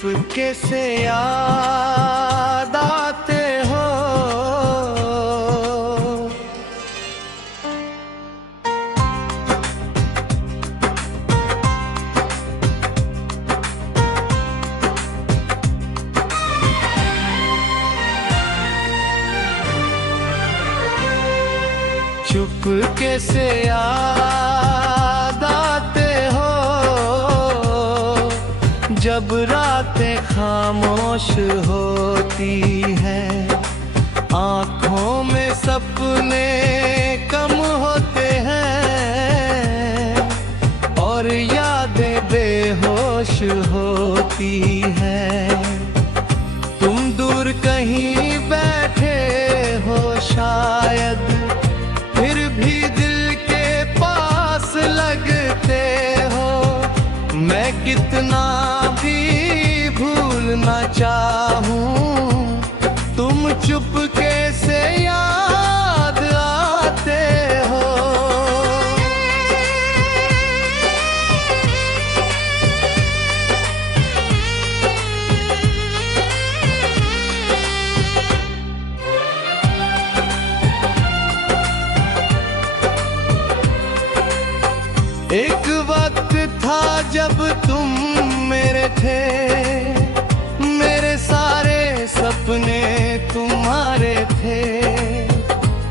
चुपके से याद आते हो। चुपके से याद आते हो जब रातें खामोश होती हैं, आँखों में सपने कम होते हैं और यादें बेहोश होती हैं। तुम दूर कहीं बैठे हो शायद, फिर भी दिल के पास लगते हो। मैं कितना भी भूलना चाहूं, तुम चुपके से याद आते हो। एक वक्त था जब तुम मेरे थे, मेरे सारे सपने तुम्हारे थे।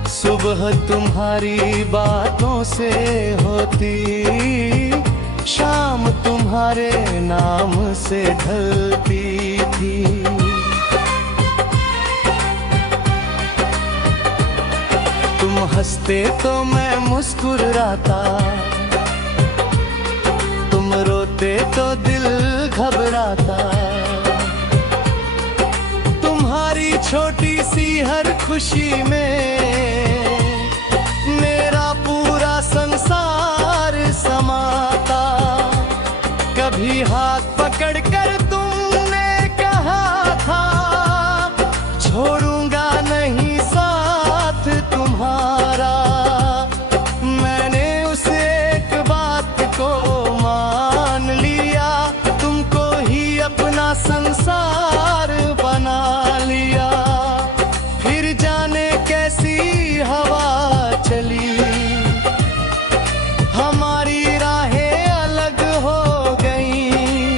सुबह तुम्हारी बातों से होती, शाम तुम्हारे नाम से ढलती थी। तुम हंसते तो मैं मुस्कुराता, तुम रोते तो दिल घबराता। तुम्हारी छोटी सी हर खुशी में मेरा पूरा संसार समाता। कभी हाथ पकड़कर तुमने कहा था, छोड़ूंगा नहीं साथ तुम्हारा। मैंने उस एक बात को मान लिया, तुमको ही अपना संसार बना लिया। फिर जाने कैसी हवा चली, हमारी राहें अलग हो गईं।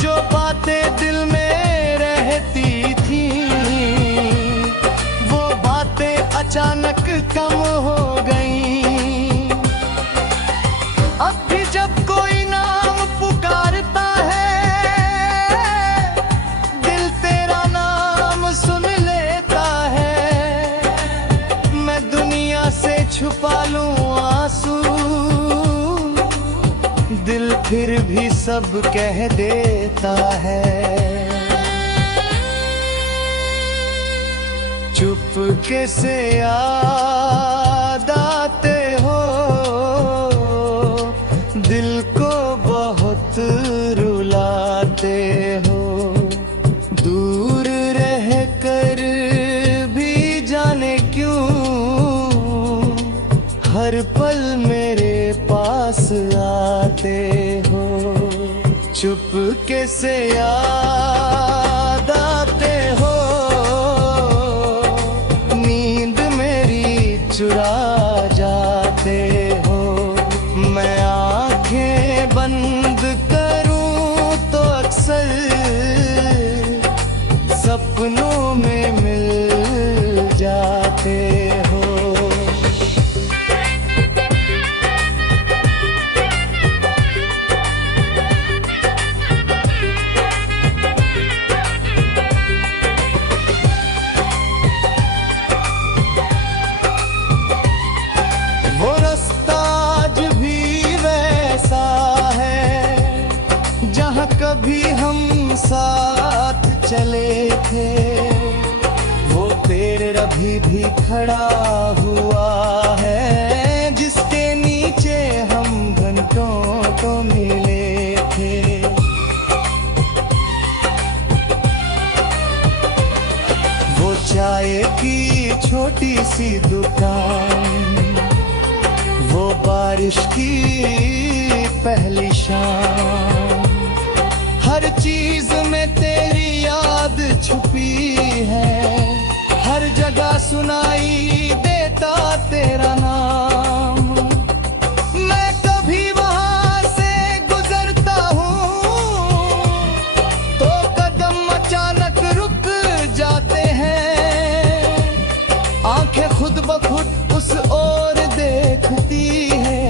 जो बातें दिल में रहती थी, वो बातें अचानक कम हो गईं। अब भी जब कोई नाम पुकारता है, दिल तेरा नाम सुन लेता है। मैं दुनिया से छुपा लूं आंसू, दिल फिर भी सब कह देता है। चुपके से याद आते हो, दिल को बहुत रुलाते हो। दूर रह कर भी जाने क्यों, हर पल मेरे पास आते हो। चुपके से याद आते हो, नींद मेरी चुरा जाते हो। मैं आंखें बंद करूं तो अक्सर सपनों में मिल जाते हो। वो रास्ता आज भी वैसा है, जहाँ कभी हम साथ चले थे। वो पेड़ अभी भी खड़ा हुआ है, जिसके नीचे हम घंटों को मिले थे। वो चाय की छोटी सी दुकान, वो बारिश की पहली शाम, हर चीज में तेरी याद छुपी है, हर जगह सुनाई देता तेरा नाम। मैं कभी वहां से गुजरता हूँ तो कदम अचानक रुक जाते हैं। आंखें खुद ब खुद उस ओर देखती है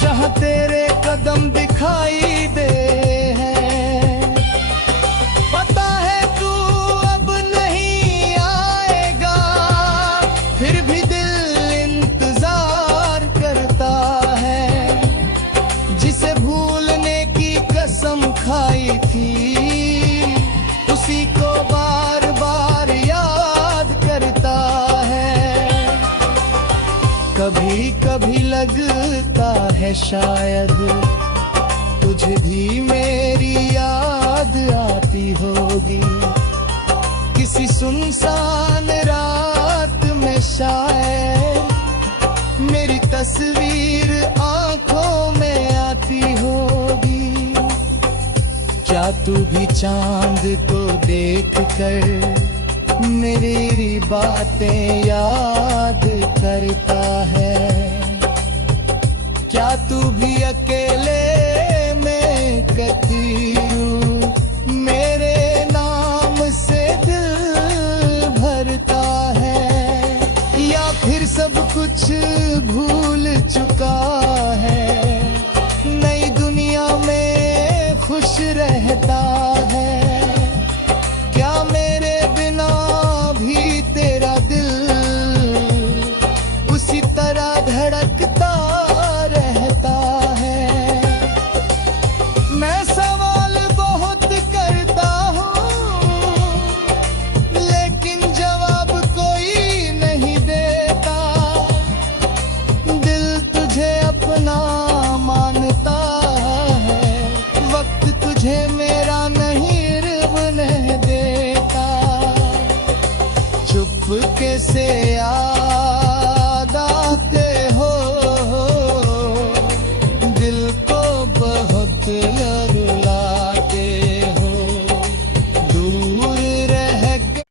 जहां तेरे कदम दिखाई दे हैं। पता है तू अब नहीं आएगा, फिर भी दिल इंतजार करता है। जिसे भूलने की कसम खाई थी उसी को बार बार याद करता है। कभी कभी लगता है शायद तुझे भी मेरी याद आती होगी। किसी सुनसान रात में शायद मेरी तस्वीर आंखों में आती होगी। क्या तू भी चांद को देख कर मेरी बातें याद करता है? क्या तू भी अकेले में कतीरू मेरे नाम से दिल भरता है? या फिर सब कुछ भूल चुका है, नई दुनिया में खुश रहता है? क्या मेरे बिना भी तेरा दिल उसी तरह धड़कता रहता है? मैं सवाल बहुत करता हूँ लेकिन जवाब कोई नहीं देता। दिल तुझे अपना मानता है, वक्त तुझे मेरा नहीं रुकने देता। चुपके से याद आते हो, दिल को बहुत रुलाते हो। दूर रह के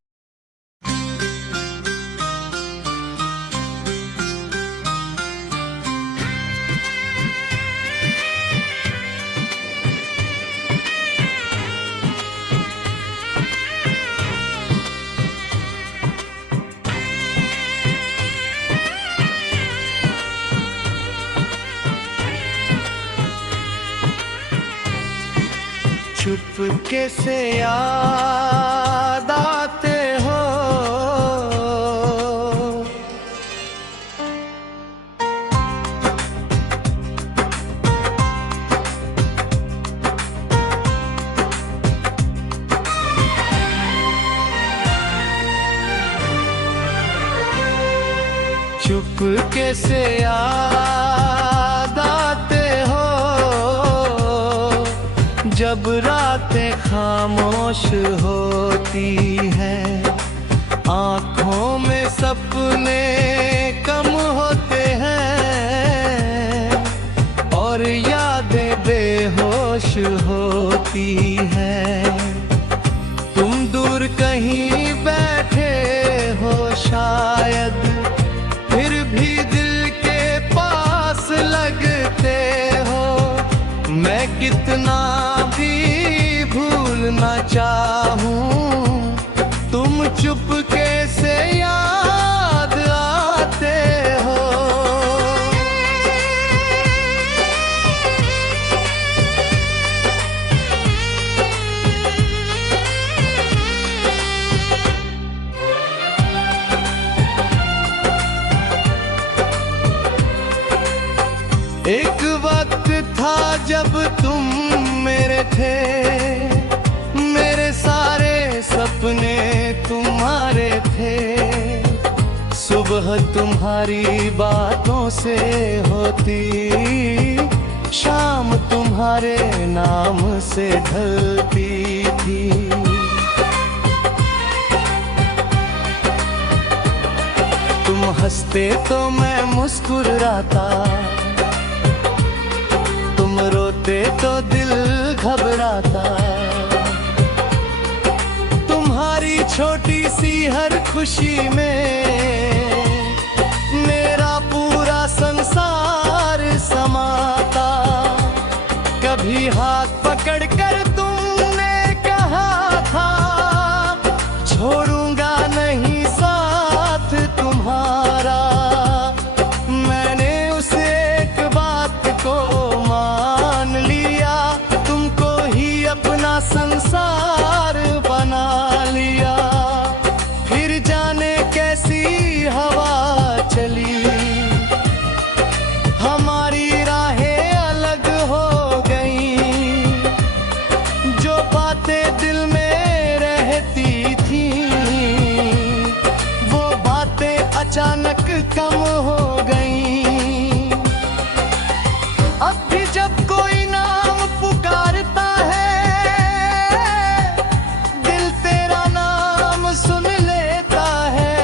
चुपके से याद आते हो। चुपके से याद आते हो जब रातें खामोश होती हैं, आँखों में सपने कम होते हैं और यादें बेहोश होती हैं। तुम दूर कहीं बैठे हो शायद, फिर भी दिल के पास लगते हो। मैं कितना भी भूलना चाहूं, तुम चुपके से याद आते हो। एक वक्त था जब तुम मेरे थे, मेरे सारे सपने तुम्हारे थे। सुबह तुम्हारी बातों से होती, शाम तुम्हारे नाम से ढलती थी। तुम हंसते तो मैं मुस्कुराता, तुम रोते तो दिल घबराता। तुम्हारी छोटी सी हर खुशी में मेरा पूरा संसार समाता। कभी हाथ पकड़कर तुमने कहा था छोड़ूंगा नहीं साथ तुम्हारा। मैंने उस एक बात को मान लिया, तुमको ही अपना संसार बना लिया। फिर जाने कैसी हवा चली, हमारी राहें अलग हो गईं। जो बातें दिल में रहती थी वो बातें अचानक कम हो गईं। अब भी जब कोई नाम पुकारता है दिल तेरा नाम सुन लेता है।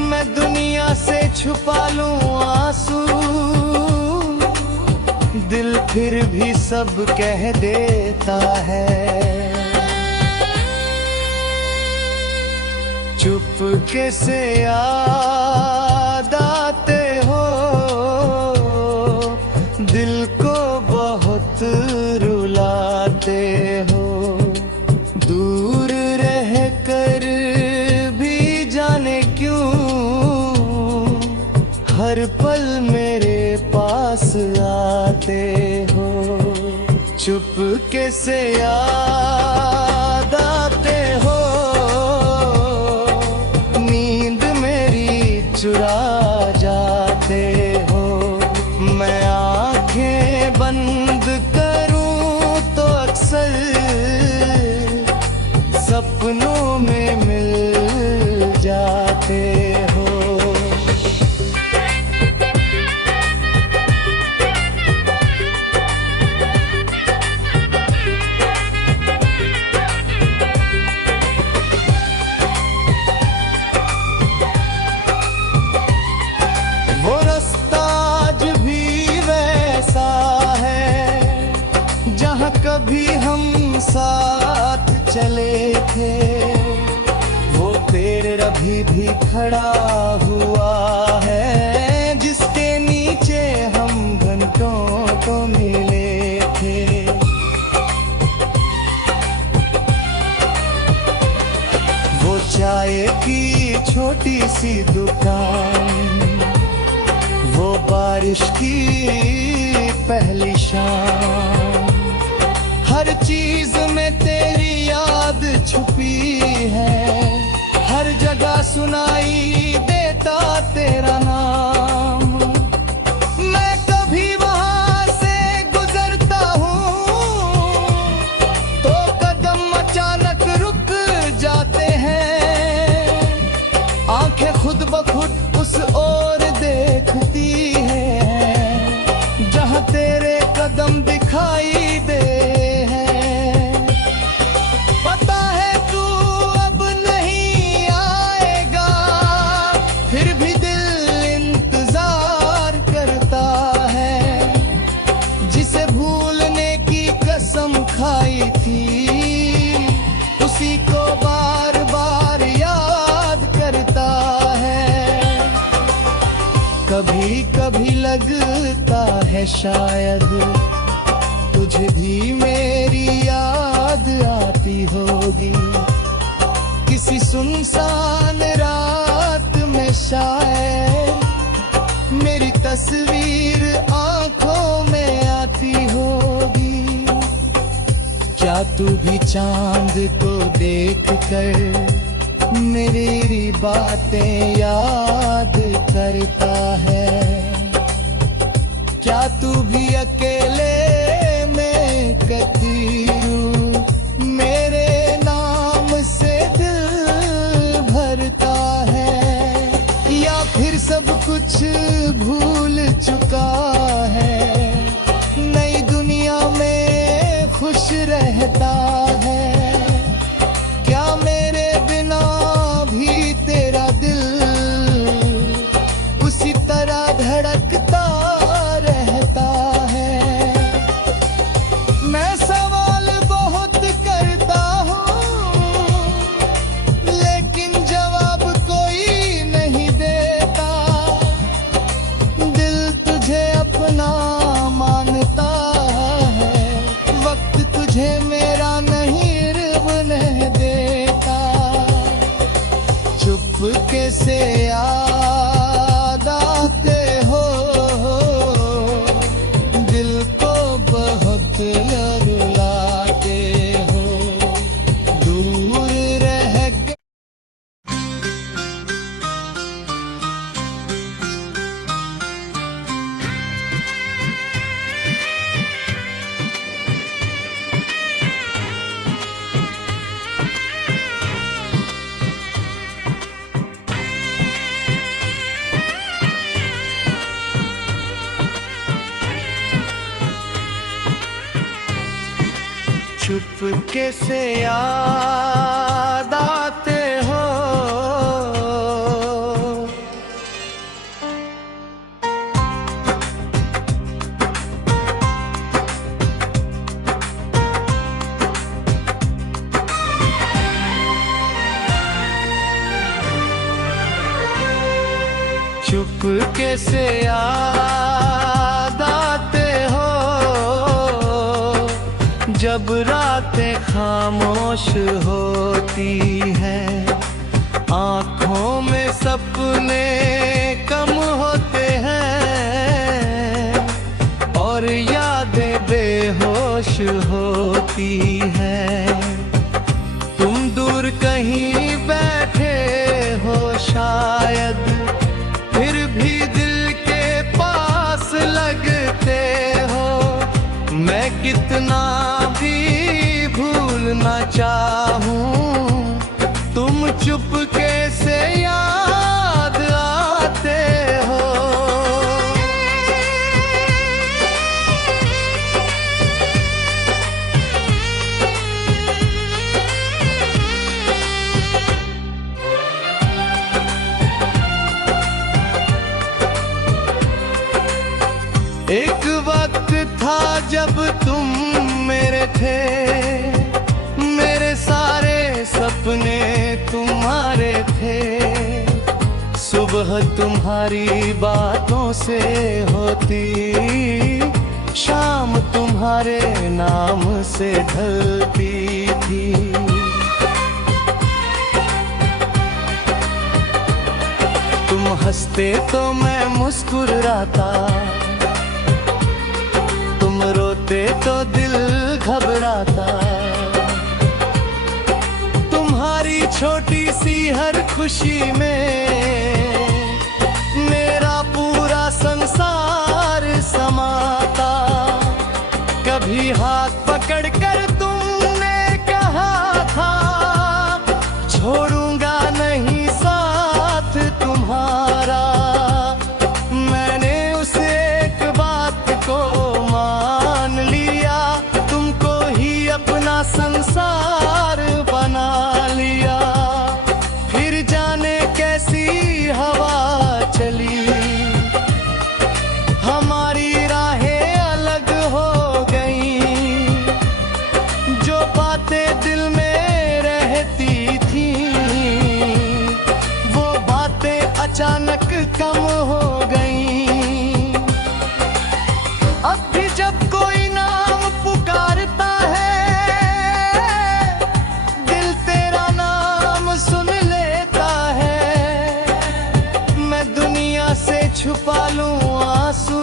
मैं दुनिया से छुपा लूं आंसू, दिल फिर भी सब कह देता है। चुपके से याद आते हो, दिल को बहुत रुलाते हो। दूर रह कर भी जाने क्यों हर पल मेरे पास आते हो। चुपके से याद आते हो, नींद मेरी चुरा जाते हो। मैं आंखें बंद करूं तो अक्सर सपनों में मिल जाते हो। वो रास्ता आज भी वैसा है जहाँ कभी हम साथ चले थे। वो पेड़ अभी भी खड़ा हुआ है जिसके नीचे हम घंटों को मिले थे। वो चाय की छोटी सी दुकान, वो बारिश की पहली शाम, हर चीज में तेरी याद छुपी है। हर जगह सुनाई देता तेरा नाम। मैं कभी वहां से गुजरता हूँ तो कदम अचानक रुक जाते हैं। आंखें खुद ब खुद उस ओर देखती है जहां तेरे कदम दिखाई दे हैं। पता है तू अब नहीं आएगा, फिर भी दिल इंतजार करता है। जिसे भूलने की कसम खाई थी उसी को बार बार याद करता है। कभी कभी लगता है शायद तुझे भी मेरी याद आती होगी। किसी सुनसान रात में शायद मेरी तस्वीर आंखों में आती होगी। क्या तू भी चांद को देख कर मेरी बातें याद करता है? क्या तू भी अकेले में कतीरू मेरे नाम से दिल भरता है? या फिर सब कुछ भूल चुका है, नई दुनिया में खुश रहता है? क्या मेरे बिना भी तेरा दिल उसी तरह धड़कता रहता है? से याद आते हो, दिल को बहुत रुलाते हो, दूर रह के। चुपके से याद आते हो, चुपके से याद आते हो, जब रातें खामोश होती हैं, आँखों में सपने कम होते हैं और यादें बेहोश होती हैं। तुम दूर कहीं बैठे हो शायद, फिर भी दिल के पास लगते हो। मैं कितना भी भूलना चाहूं, तुम चुपके से याद आते हो। एक वक्त था जब तुम मेरे थे, मेरे सारे सपने तुम्हारे थे। सुबह तुम्हारी बातों से होती, शाम तुम्हारे नाम से ढलती थी। तुम हंसते तो मैं मुस्कुराता, तुम रोते तो दिल घबराता। तुम्हारी छोटी सी हर खुशी में मेरा पूरा संसार समाता। कभी हाथ पकड़कर तुमने कहा था, छोड़ूंगा नहीं साथ तुम्हारा। मैंने उस एक बात को मान लिया, तुमको ही अपना संसार बना लिया। फिर जाने कैसी हवा चली, हमारी राहें अलग हो गईं। जो बातें दिल में रहती थी, वो बातें अचानक कम हो गईं। अब भी जब कोई नाम पुकारता है, दिल तेरा नाम सुन लेता है। मैं दुनिया से छुपा लूं आंसू,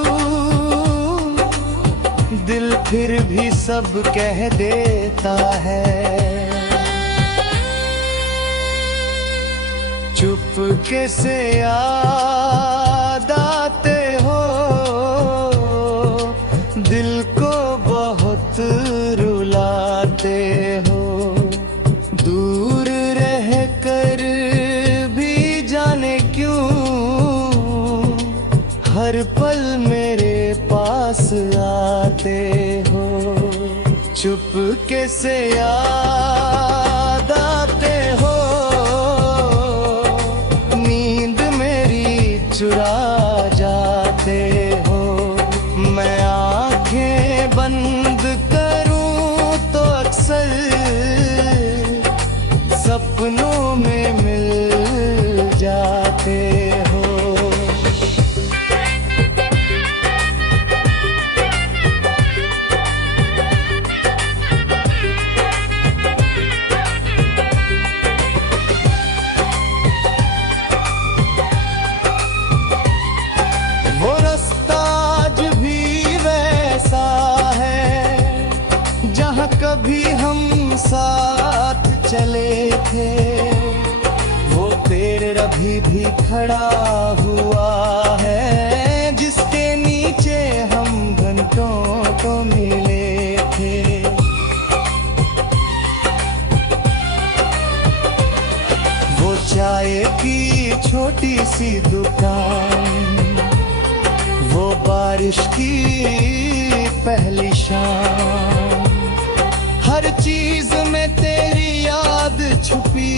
दिल फिर भी सब कह देता है। चुपके से याद आते हो, दिल को बहुत रुलाते हो। दूर रह कर भी जाने क्यों, हर पल मेरे पास आते हो। चुपके से याद आते हो, नींद मेरी चुरा जाते हो। मैं आंखें बंद करूं तो अक्सर सपनों में मिल जाते हो। अभी भी खड़ा हुआ है, जिसके नीचे हम घंटों को मिले थे। वो चाय की छोटी सी दुकान, वो बारिश की पहली शाम, हर चीज में तेरी याद छुपी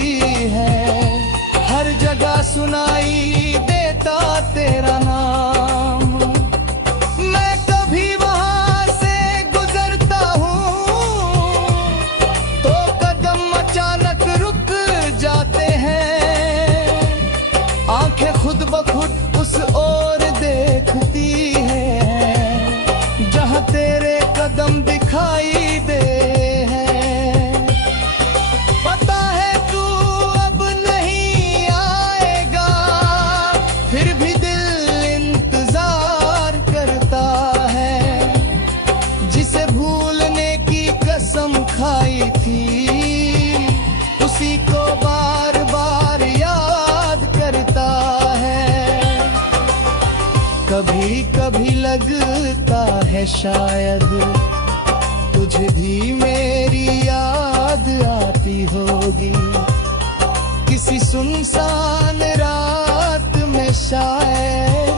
है, हर जगह सुनाई देता तेरा नाम। मैं कभी वहां से गुजरता हूँ तो कदम अचानक रुक जाते हैं, आंखें खुद ब खुद उस ओर देखती है जहां तेरे कदम दिखाई दे। पता है तू अब नहीं आएगा, फिर भी दिल इंतजार करता है, जिसे भूलने की कसम खाई थी उसी को बार बार याद करता है। कभी कभी लगता है शायद तुझे भी मेरी याद आती होगी, किसी सुनसान रात में शायद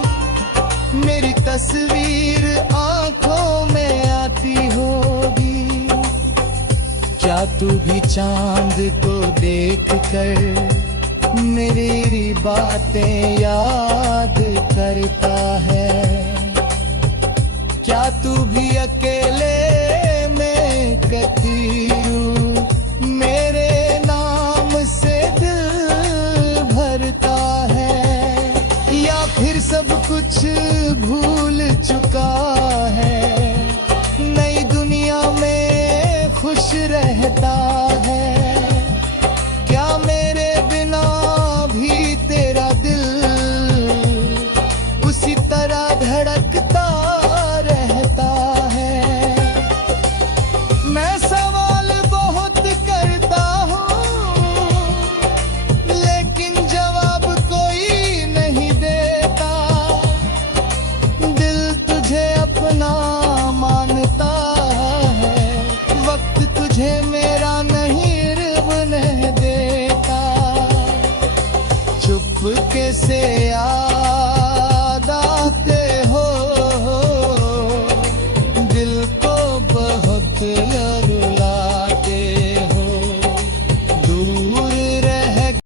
मेरी तस्वीर आंखों में आती होगी। क्या तू भी चांद को देख कर मेरी बातें याद करता है? क्या तू भी अकेले में कतीरू मेरे नाम से दिल भरता है, या फिर सब कुछ भूल चुका है, नई दुनिया में खुश रहता है? क्या मेरे बिना भी तेरा दिल उसी तरह धड़कता रहता है? मैं सवाल बहुत करता हूँ लेकिन जवाब कोई नहीं देता, दिल तुझे अपना मानता है, वक्त तुझे मेरा नहीं रुकने देता। चुपके से